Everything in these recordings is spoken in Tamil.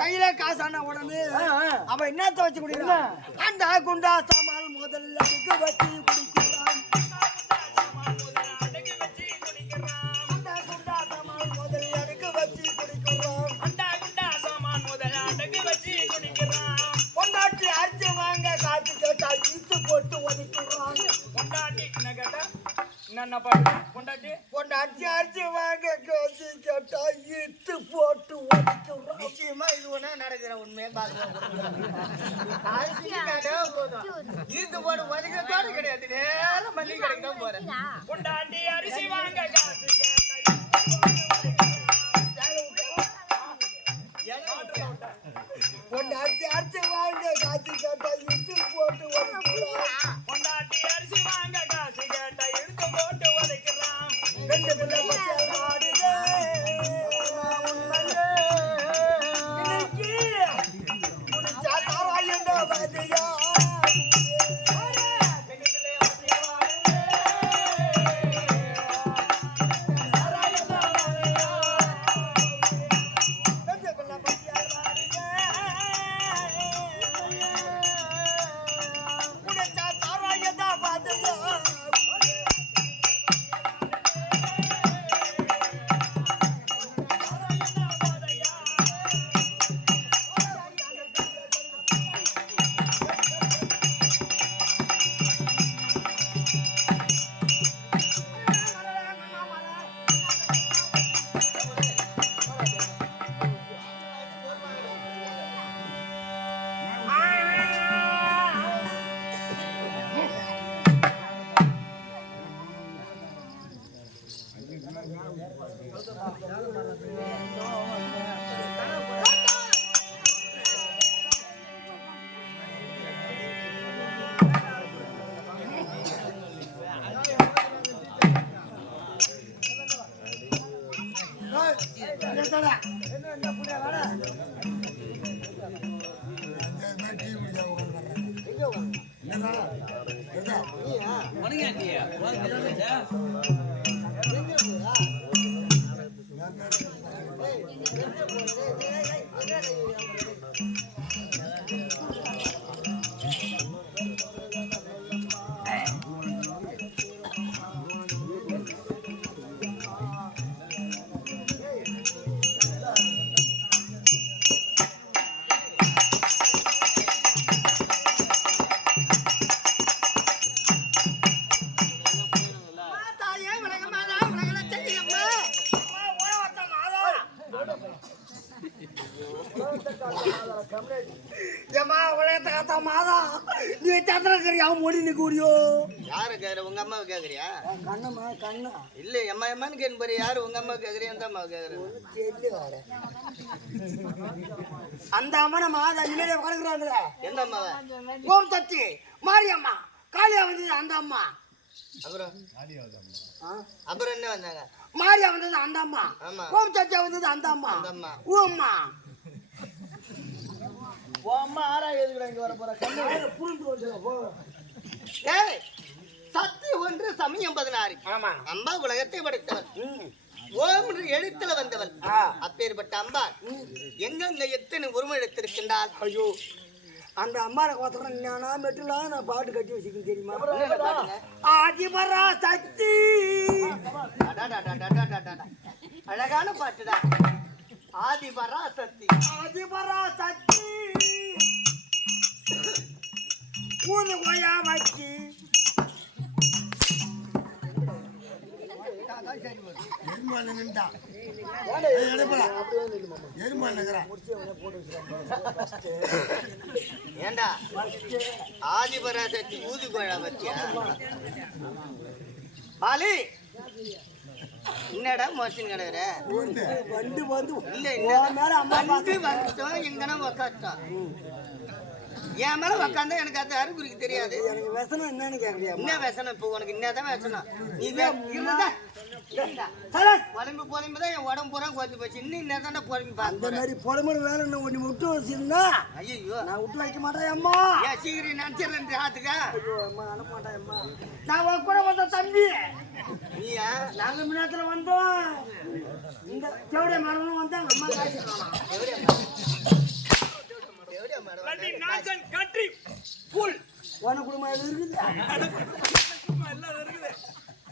கையில காசான உடனே அவன் என்னத்த வச்சு குடிக்கிறான்? அந்த குண்டா சாமான் முதல்ல வச்சு குடிக்கிறான். பொண்டாட்டி அரிசி வாங்க காத்து கேட்டா இத்து போட்டு ஒதுக்கிறான். பொண்டாட்டி என்ன கேட்டா என்ன பாட்டு? பொண்டாட்டி அரிசி வாங்க காசு கேட்டா இத்து போட்டு ஒதுக்கிறான். நிச்சயமா இது ஒண்ணா நடக்கிற உண்மையை அரிசி கேட்டா போதும் இத்து போட்டு ஒதுக்கிறதோட கிடையாது. நேரம் மல்லி கடைக்கு தான் போறேன். பொண்டாட்டி அரிசி வாங்க காசு கேட்டா பொண்டாட்டி அரிசி வாங்க காசு கேட்டா இட்டு போட்டு ஒதுக்கிறான். பொண்டாட்டி அரிசி வாங்க காசு கேட்டா இட்டு போட்டு ஒதுக்கிறான். ரெண்டு பிள்ளை பச்சை மாடுதே இன்னைக்கு முடிச்சா தாராயண்டா பாதியா நீ சந்திரகிரியா மொழி நிற்கூடியோ? யாரு கேக்குற? உங்க அம்மாவை கேக்குறியா? கண்ணம்மா கண்ணா இல்ல எம்மா எம்மான்னு கேட்டு பாரு. யாரு உங்க அம்மா கேக்குறியா? எந்த அம்மா கேக்குறேன்? அந்த அம்மனை மாதா முன்னாடியே வளர்க்குறாங்களே. எந்த அம்மாவா? ஓம் சக்தி மாரியம்மா காளியா வந்தது அந்த அம்மா. அப்புறம் அப்புறம் என்ன வந்தாங்க? மாரியா வந்தது அந்த அம்மா. ஆமா. ஓம் சக்தியா வந்தது அந்த அம்மா. அந்த அம்மா ஓம்மா அம்மா ஆரா எதுக்குடா இங்க வர போற? புரிந்து வந்து சக்தி ஒன்று சமயம் 16. ஆமா. அம்மா உலகத்தை படைத்தவள். ஓம் எழுத்துல வந்தவள். அப்பேற்பட்ட அம்பா எங்க எத்தனை உருவம் எடுத்திருக்கின்றாள். ஐயோ அந்த அம்மா கோத்தரம் ஞானா மெட்டுலாம் நான் பாட்டு கட்டி வச்சுக்கணும் தெரியுமா? ஆதிபரா சக்தி. அழகான பாட்டுடா. ஆதிபரா சக்தி. ஆதிபரா சக்தி ஊது கோயா வச்சு ஏண்டா ஆதிபராசக்தி ஊதி கோழா பத்தியா பாலி என்னடா மோசன் கிடக்குற இல்ல வந்துட்டோம் எங்கன்னா உக்காட்டோம் என் மேல உக்காந்தா எனக்கு அது அறிகுறிக்கு தெரியாது. எனக்கு விஷனம் என்னன்னு கேக்குறியா? என்ன விஷனம்? இப்போ உனக்கு என்னதான் விஷனம்? நீ புலம்பு புலம்புதான் என் உடம்பு பூரா குறைச்சி போச்சு. இன்னும் என்னதான்டா புலம்பி அந்த மாதிரி புலம்புற வேலை ஒண்ணு விட்டு வச்சிருந்தா ஐயோ நான் விட்டு வைக்க மாட்டேன் அம்மா. ஏன் சீக்கிரம் நினைச்சிடறேன் ஆத்துக்கா. அம்மா அனுப்ப மாட்டேன் அம்மா. நான் உன் கூட வந்த தம்பி நீயா? நாங்க முன்னத்துல வந்தோம். இந்த தேவடைய மரமும் வந்தாங்க அம்மா காசு போன குடும்பம் இருக்குது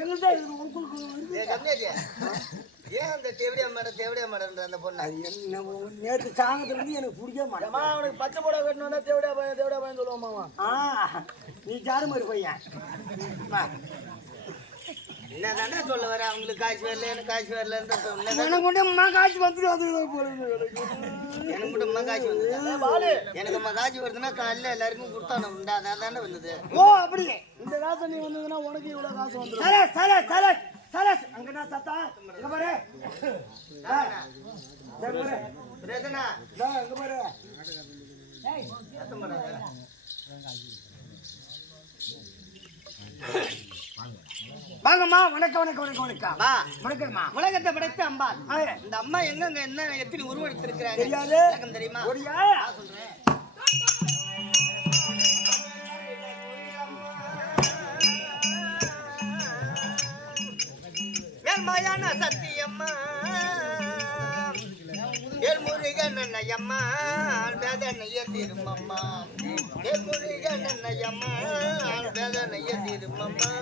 எங்கள்தான் இருக்குது உங்களுக்கு ஏன் அந்த தேவடியா மேடம் அந்த பொண்ணு நேற்று சாங்கத்துல இருந்து எனக்கு பிடிக்க மாட்டேன். அவனுக்கு பச்சை போட கட்டணும் வந்தா தேவடியா பையன் சொல்லுவாமா. நீ ஜாரு மாதிரி பையன் என்னதாண்டா சொல்ல வர? அவங்களுக்கு காசு வரல எனக்கு காசு வரலன்னு எனக்கு மட்டும் அம்மா காசு வந்துட்டு எனக்கு மட்டும் அம்மா காசு வந்து எனக்கு அம்மா காசு வருதுன்னா காலையில் எல்லாருக்கும் கொடுத்தானே உண்டா அதானே வந்தது. ஓ அப்படி இந்த காசு நீ வந்ததுன்னா உனக்கு இவ்வளவு காசு வந்துடும். அங்கடா சத்தா இங்க பாரு ரேதனா இங்க பாரு சத்தம் போடாத. வாங்கம்மா. வணக்கம் வணக்கம் வணக்கம் வணக்கம் வா வணக்கம்மா. உலகத்தை படைத்த அம்மா. இந்த அம்மா எங்க என்ன எத்தனை உருவெடுத்திருக்கிறாங்க தெரியாது தெரியுமா? சொல்றேன். வேல்மாயான சத்தியம்மா வேல்முருகன் அண்ணையம்மா வேதனைய திருமம்மா வேல்முருகன் அண்ணையம்மா வேதனைய திருமம்மா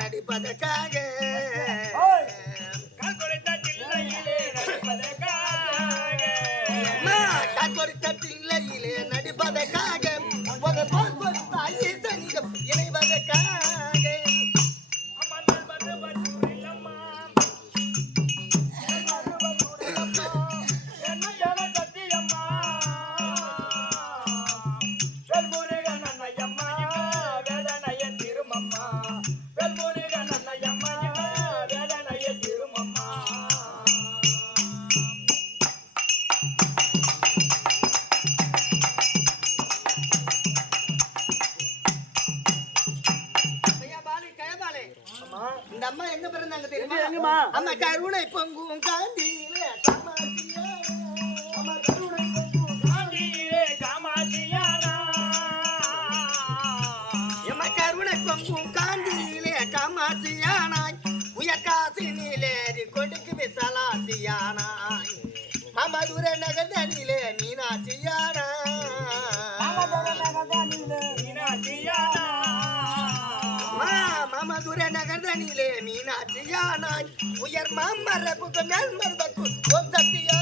நடிப்பதற்காக நடிப்பதற்காக இணைவதற்காக இந்த அம்மா எங்க பிறந்தாங்க தெரியுமா? அம்மா கருணை பொங்கும் காந்தியிலே காமாட்சியா. அம்மா கருணை பொங்கும் காந்தியிலே காமாட்சியானா. அம்மா கருணை பொங்கும் காந்தியிலே காமாட்சியானாய். உயர்காசினிலே கொடுக்கு விசலாசியானாய். மதுரை நகர் தனிலே மீனாட்சியானாய். மதுரை நகர் தனியிலே மீனாட்சியானாய் உயர் மாமர குக்க மேல் மருதக்கு ஓம் சத்தியா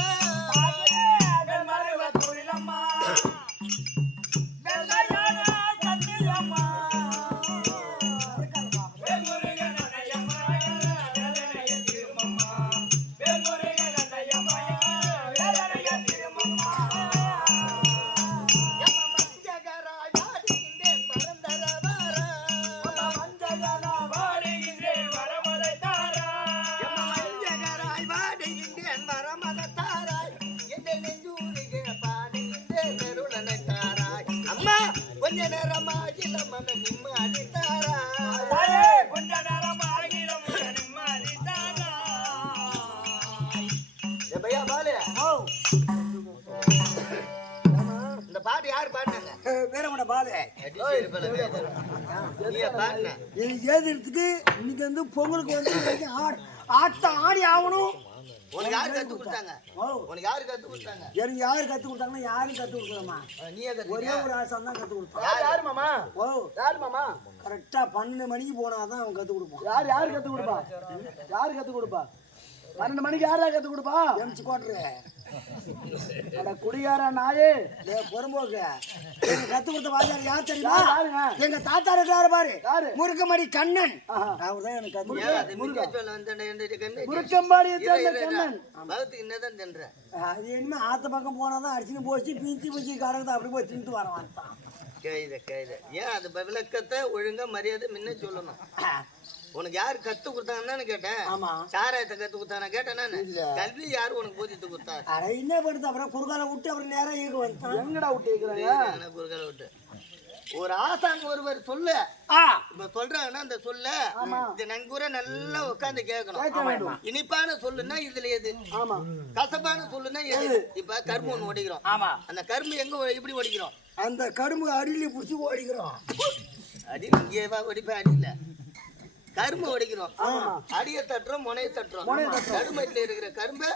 கொஞ்ச நேரம் ஆகில மன நிம்மதி தாரா கொஞ்ச நேரம் ஆகில மன நிம்மதி தாரா பையா பாலு இந்த பாட்டு யாரு பாடினாங்க வேறவன பாலு பாடின இது ஏதுறதுக்கு இன்னைக்கு வந்து பொங்கலுக்கு வந்து ஆட்டம் ஆடி ஆகணும். உனக்கு யாரு கத்து கொடுத்தாங்க உனக்கு யாரு கத்து கொடுத்தாங்க எனக்கு யாரு கத்து கொடுத்தாங்கன்னா யாரும் கத்து கொடுக்கலாமா நீயே ஒரே ஒரு ஆசம் தான் கத்து கொடுத்தான். யாரு மாமா ஓ யாரு மாமா கரெக்டா 12 மணிக்கு போனாதான் அவன் கத்து கொடுப்பான். யாரு கத்து கொடுப்பா யாரு கத்து கொடுப்பா 12 மணிக்கு யாரா கத்து கொடுப்பா எம்சி கோட்ரு அட குடியாரா நாயே புறம்போக்கு எனக்கு கத்து கொடுத்த வாத்தியார் யார் தெரியுமா? யாருங்க? எங்க தாத்தா இருக்காரு பாரு யாரு? முருகமடி கண்ணன். அவர்தான் எனக்கு கத்து முருக்கம்பாடியை சேர்ந்த கண்ணன் என்னதான் தின்ற அது இனிமே ஆத்த பக்கம் போனாதான் அடிச்சுன்னு போச்சு பீச்சி பீச்சி கடவுது அப்படி போய் தின்ட்டு வர வார்த்தான். கைத ஏன் அது விளக்கத்தை ஒழுங்கா மரியாதை முன்ன சொல்லணும். உனக்கு யாரு கத்து கொடுத்தாங்கன்னு கேட்டேன். ஆமா சாராயத்தை கத்து கொடுத்தான கேட்டேன் நானு. கல்வி யாரு உனக்கு போதித்து கொடுத்தா? அட என்ன பண்ணுது அப்புறம் குறுகால விட்டு அப்புறம் நேரம் இங்க வந்துட்டான். எங்கடா விட்டு இருக்கிறாங்க குறுகால விட்டு ஒரு ஆசான் ஒருவர் சொல்லு இப்ப சொல்றாங்கன்னா அந்த சொல்ல இது நங்கூர நல்லா உட்காந்து கேட்கணும். இனிப்பான சொல்லுன்னா இதுல எது கசப்பான சொல்லுன்னா எது? இப்ப கரும்பு ஒண்ணு ஒடிக்கிறோம். அந்த கரும்பு எங்க இப்படி ஒடிக்கிறோம்? அந்த கரும்பு அடியில புடிச்சு ஓடிக்கிறோம். அடி இங்கேவா ஒடிப்பேன் அடியில கரும்பு ஒடிக்கிறோம். அடிய தட்டுறோம் முனைய தட்டுறோம். கரும்புல இருக்கிற கரும்பை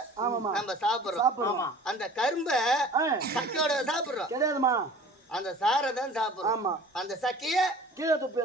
நம்ம சாப்பிடுறோம். அந்த கரும்பை சக்கையோட சாப்பிடுறோம். கிடையாதுமா அந்த சாரை தான் சாப்பிடுறோம். அந்த சக்கைய கீழே துப்பி